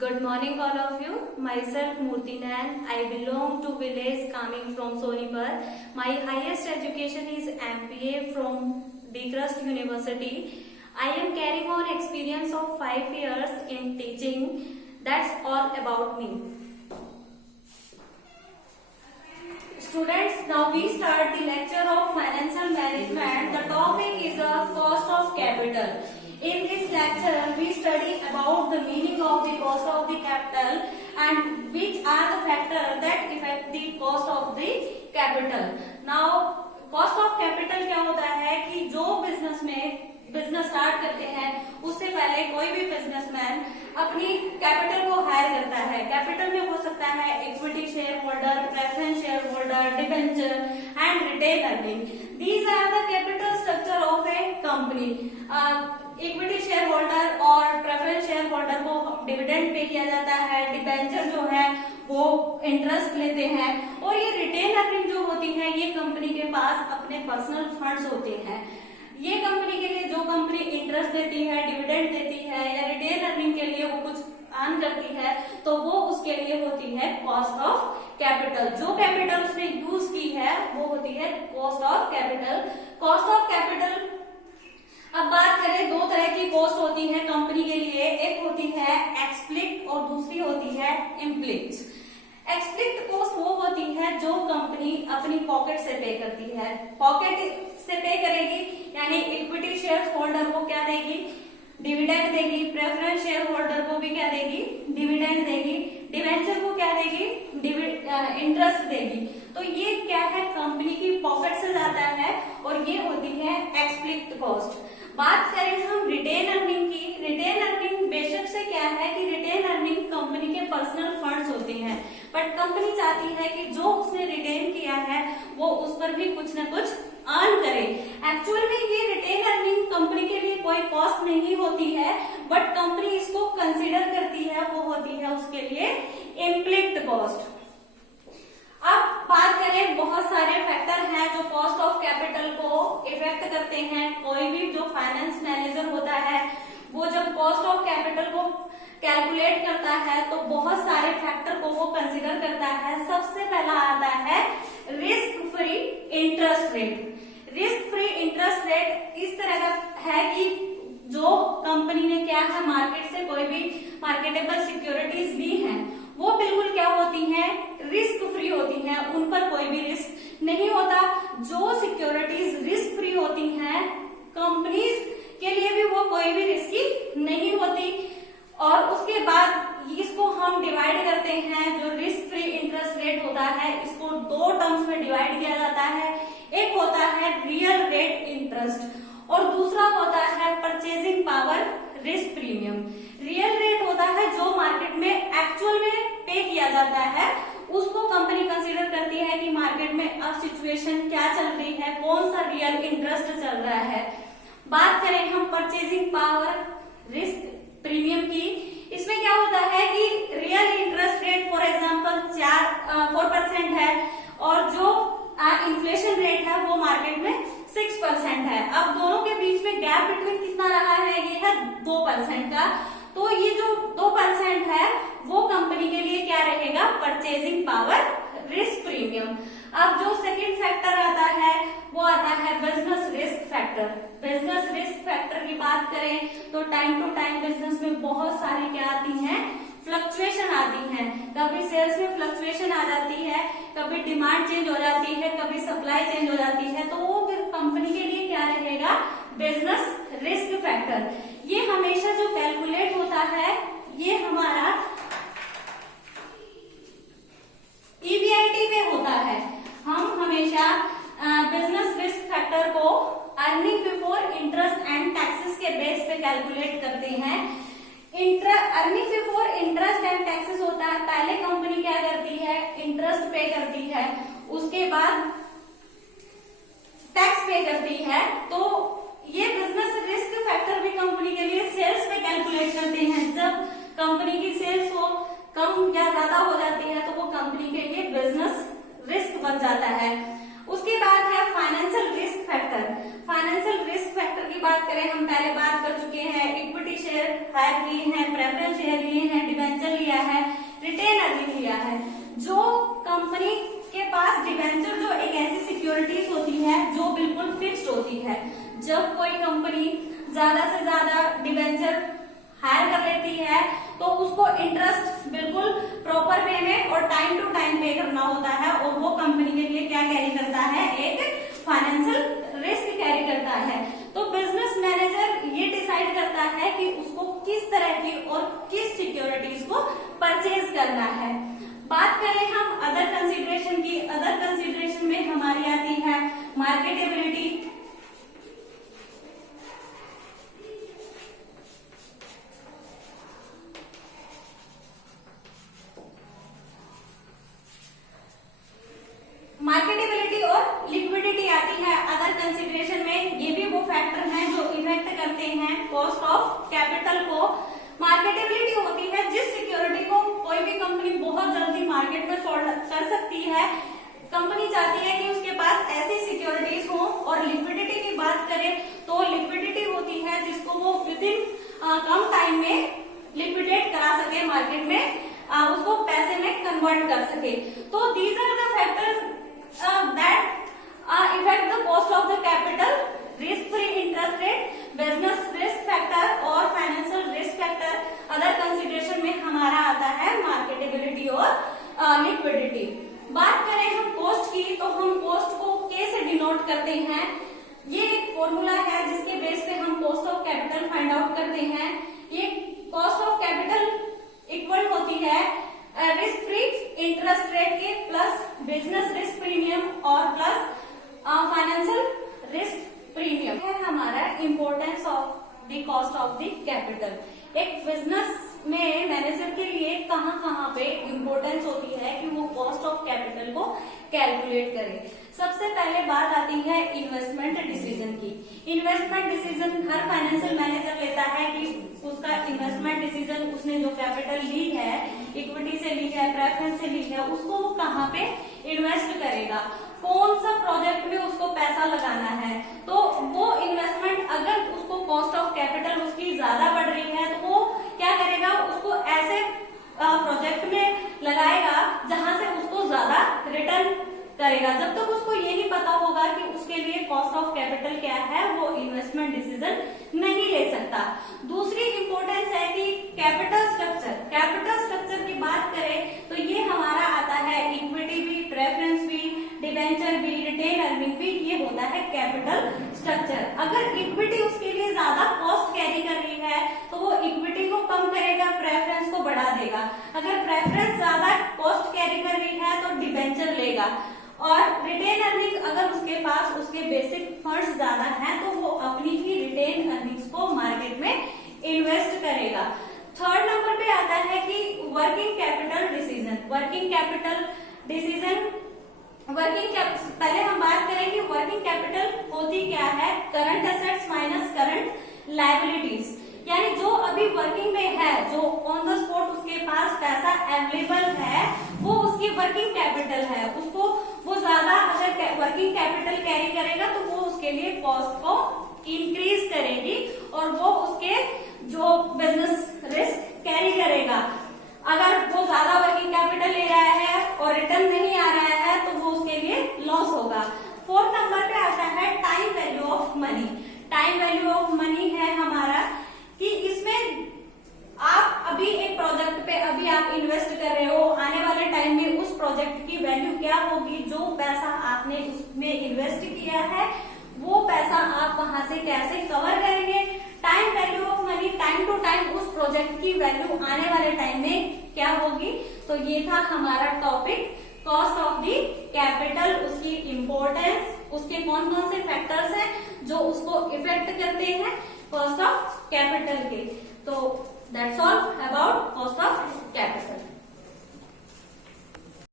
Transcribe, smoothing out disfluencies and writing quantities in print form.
Good morning all of you. Myself Murti Nayan. I belong to village coming from Sonipat. My highest education is MBA from Degrust University. I am carrying on experience of 5 years in teaching. That's all about me. Students, now we start the lecture of financial management. The topic is a cost of capital. In this lecture, we study about the meaning of the cost of the capital and which are the factors that affect the cost of the capital. Now, cost of capital क्या होता है कि जो business start करते हैं उससे पहले कोई भी बिजनेसमैन अपनी कैपिटल को हायर करता है। कैपिटल में हो सकता है equity share holder, preference share holder, debenture and retain earning. These are the capital structure of a company. Equity share holder और प्रेफरेंस शेयर होल्डर को डिविडेंड पे किया जाता है, डिबेंचर जो है वो इंटरेस्ट लेते हैं और ये रिटेन अर्निंग जो होती है ये कंपनी के पास अपने पर्सनल फंड्स होते हैं। ये कंपनी के लिए जो कंपनी इंटरेस्ट देती है, डिविडेंड देती है या रिटेन अर्निंग के लिए वो कुछ अर्न करती है तो वो उसके लिए होती है कॉस्ट ऑफ कैपिटल। जो कैपिटल उसने यूज की है वो होती है cost of capital. Cost of capital, अब बात करें, दो तरह की कॉस्ट होती है कंपनी के लिए। एक होती है एक्सप्लिक्ट और दूसरी होती है इम्प्लिक्ट। एक्सप्लिक्ट कॉस्ट वो होती है जो कंपनी अपनी पॉकेट से पे करती है। पॉकेट से पे करेगी यानी इक्विटी शेयर होल्डर को क्या देगी? डिविडेंड देगी। प्रेफरेंस शेयर होल्डर को भी क्या देगी? डिविडेंड देगी। डिवेंचर को क्या देगी? इंटरेस्ट देगी। तो ये क्या है? कंपनी की पॉकेट से जाता है और ये होती है एक्सप्लिक्ट कॉस्ट। बात करें हम रिटेन अर्निंग की। रिटेन अर्निंग बेशक से क्या है कि रिटेन अर्निंग कंपनी के पर्सनल फंड्स होते हैं, बट कंपनी चाहती है कि जो उसने रिटेन किया है वो उस पर भी कुछ न कुछ अर्न करे। एक्चुअल में ये रिटेन अर्निंग कंपनी के लिए कोई कॉस्ट नहीं होती है, बट कंपनी इसको कंसीडर करती है, वो होती है उसके लिए इम्प्लिक्ट कॉस्ट। अब बात करें, बहुत सारे फैक्टर हैं जो कॉस्ट ऑफ कैपिटल को इफेक्ट करते हैं। कोई भी जो फाइनेंस मैनेजर होता है वो जब कॉस्ट ऑफ कैपिटल को कैलकुलेट करता है तो बहुत सारे फैक्टर को वो कंसीडर करता है। सबसे पहला आता है risk free interest rate. Risk free interest rate इस तरह का है कि जो कंपनी ने क्या है मार्केट से कोई भी मार्केटेबल सिक्योरिटीज ली हैं वो बिल्कुल क्या होती हैं? रिस्क फ्री होती हैं, उन पर कोई भी रिस्क नहीं होता। जो सिक्योरिटीज रिस्क फ्री होती हैं कंपनीज के लिए भी वो कोई भी रिस्की नहीं होती। और उसके बाद इसको हम डिवाइड करते हैं। जो रिस्क फ्री इंटरेस्ट रेट होता है इसको दो टर्म्स में डिवाइड किया जाता है। एक होता है रियल रेट इंटरेस्ट और दूसरा होता है purchasing power risk premium. Real rate होता है जो मार्केट में एक्चुअल में पे किया जाता है, उसको कंपनी कंसीडर करती है कि मार्केट में अब सिचुएशन क्या चल रही है, कौन सा रियल इंटरेस्ट चल रहा है। बात करें हम परचेजिंग पावर रिस्क प्रीमियम की, इसमें क्या होता है कि real interest rate for example 4% है और जो इन्फ्लेशन रेट है वो मार्केट में 6% है। अब दोनों के बीच में गैप बिटवीन कितना रहा है? ये है 2% का। तो ये जो 2% है वो कंपनी के लिए क्या रहेगा? Purchasing power risk premium. अब जो सेकंड फैक्टर आता है वो आता है business risk factor. Business risk factor की बात करें तो टाइम टू टाइम बिजनेस में बहुत सारी क्या आती हैं? फ्लक्चुएशन आती हैं। कभी सेल्स में फ्लक्चुएशन आ जाती है, कभी डिमांड चेंज हो जाती है, कभी सप्लाई चेंज हो जाती है, तो वो फिर कंपनी के लिए क्या रहेगा? Business risk factor. ये हमेशा जो कैलकुलेट होता है ये हमारा ईबीआईटी में होता है। हम हमेशा बिजनेस रिस्क फैक्टर को earning before interest and taxes के बेस पे कैलकुलेट करते हैं। Earning before interest and taxes होता है, पहले कंपनी क्या करती है? इंटरेस्ट पे करती है, उसके बाद टैक्स पे करती है। तो ये बिजनेस रिस्क फैक्टर भी कंपनी के लिए सेल्स पे कैलकुलेट करते हैं। जब कंपनी की सेल्स को कम या ज्यादा हो जाती है तो वो कंपनी के लिए बिजनेस रिस्क बन जाता है। उसके बाद है financial risk factor. Financial risk factor की बात करें, हम पहले बात कर चुके हैं, इक्विटी शेयर हायर लिए हैं, प्रेफरेंस शेयर लिए हैं, डिबेंचर लिया है, रिटेन अर्निंग लिया है। जो कंपनी के पास डिबेंचर जो एक ऐसी सिक्योरिटीज होती है जो बिल्कुल फिक्स्ड होती है, जब कोई कंपनी ज्यादा से ज्यादा डिबेंचर हायर कर लेती है तो उसको इंटरेस्ट बिल्कुल प्रॉपर वे में और टाइम टू टाइम पे करना होता है, और वो कंपनी के लिए क्या कैरी करता है, एक फाइनेंशियल रिस्क कैरी करता है। तो बिजनेस मैनेजर ये डिसाइड करता है कि उसको किस तरह की और किस सिक्योरिटीज को परचेज करना है। बात करें हम अदर कंसीडरेशन की, अदर कंसीडरेशन में हमारी आती है मार्केटेबिलिटी, मार्केटेबिलिटी और लिक्विडिटी आती है अदर कंसीडरेशन में। ये भी वो फैक्टर हैं जो इफेक्ट करते हैं कॉस्ट ऑफ कैपिटल को। मार्केटेबिलिटी होती है जिस सिक्योरिटी को कोई भी कंपनी बहुत जल्दी मार्केट में सोल्ड कर सकती है। कंपनी चाहती है कि उसके पास ऐसी सिक्योरिटीज हो। और लिक्विडिटी की बात करें तो लिक्विडिटी होती है जिसको वो विद इन कम टाइम में लिक्विडेट करा सके, मार्केट में उसको पैसे में कन्वर्ट कर सके। तो these are the factors that affect the cost of the capital, risk free interest rate, business risk factor और financial risk factor। Other consideration में हमारा आता है मार्केटेबिलिटी और लिक्विडिटी। बात करें हम कॉस्ट की तो हम कॉस्ट को कैसे डिनोट करते हैं, ये एक फॉर्मूला है जिसके बेस पे हम cost of capital find out करते हैं। ये कॉस्ट ऑफ कैपिटल इक्वल होती है रिस्क फ्री इंटरेस्ट रेट के प्लस बिजनेस रिस्क प्रीमियम और प्लस फाइनेंशियल रिस्क प्रीमियम है हमारा importance of the cost of the capital. एक बिजनेस में मैनेजर के लिए कहाँ पे इम्पोर्टेंस होती है कि वो कॉस्ट ऑफ कैपिटल को कैलकुलेट करे। सबसे पहले बात आती है इन्वेस्टमेंट डिसीजन की। इन्वेस्टमेंट डिसीजन हर फाइनेंशियल मैनेजर लेता है कि उसका इन्वेस्टमेंट डिसीजन, उसने जो कैपिटल ली है, इक्विटी से ली है, प्रेफरेंस से ली है, उसको वो कहाँ पे इन्वेस्ट करेगा, कौन सा प्रोजेक्ट में उसको पैसा लगाना है। तो वो इन्वेस्टमेंट अगर उसको कॉस्ट ऑफ कैपिटल उसकी ज्यादा बढ़ रही है तो वो क्या करेगा, उसको ऐसे प्रोजेक्ट में लगाएगा जहां से उसको ज्यादा रिटर्न करेगा। जब तक उसको ये नहीं पता होगा कि उसके लिए कॉस्ट ऑफ कैपिटल क्या है, वो इन्वेस्टमेंट डिसीजन नहीं ले सकता। दूसरी इंपॉर्टेंस है कि कैपिटल स्ट्रक्चर। कैपिटल स्ट्रक्चर की बात करें तो ये हमारा आता है इक्विटी भी, प्रेफरेंस भी, डिबेंचर भी, रिटेन अर्निंग भी, ये होता है कैपिटल स्ट्रक्चर। अगर इक्विटी उसके लिए ज्यादा कॉस्ट कैरी कर रही है तो वो इक्विटी को कम करेगा, प्रेफरेंस को बढ़ा देगा। अगर प्रेफरेंस ज्यादा कॉस्ट कैरी कर रही है तो डिबेंचर लेगा। और रिटेन अर्निंग अगर उसके पास उसके बेसिक फंड्स ज्यादा हैं तो वो अपनी ही रिटेन अर्निंग्स को मार्केट में इन्वेस्ट करेगा। थर्ड नंबर पे आता है कि working capital decision. Working capital decision, पहले हम बात करें कि वर्किंग कैपिटल होती क्या है, current assets minus current liabilities. यानी जो अभी वर्किंग में है, जो ऑन द स्पॉट उसके पास पैसा अवेलेबल है, वो उसकी वर्किंग कैपिटल है। उसको वो ज्यादा अगर वर्किंग कैपिटल कैरी करेगा तो वो उसके लिए कॉस्ट को इंक्रीज करेगी और वो उसके जो बिजनेस रिस्क कैरी करेगा। अगर वो ज्यादा वर्किंग कैपिटल ले रहा है और रिटर्न नहीं आ रहा है तो वो उसके लिए लॉस होगा। फोर्थ नंबर पे आता है time value of money. Time value of money है हमारा कि इसमें आप अभी एक प्रोजेक्ट पे अभी आप इन्वेस्ट कर रहे हो, आने वाले टाइम में उस प्रोजेक्ट की वैल्यू क्या होगी, जो पैसा आपने उसमें इन्वेस्ट किया है वो पैसा आप वहां से कैसे कवर करेंगे। Time value of money, time to time उस प्रोजेक्ट की वैल्यू आने वाले टाइम में क्या होगी। तो ये था हमारा topic cost of the capital, उसकी इम्पोर्टेंस, उसके कौन कौन से फैक्टर्स हैं जो उसको इफेक्ट करते हैं कॉस्ट ऑफ कैपिटल के। तो that's all about cost of capital.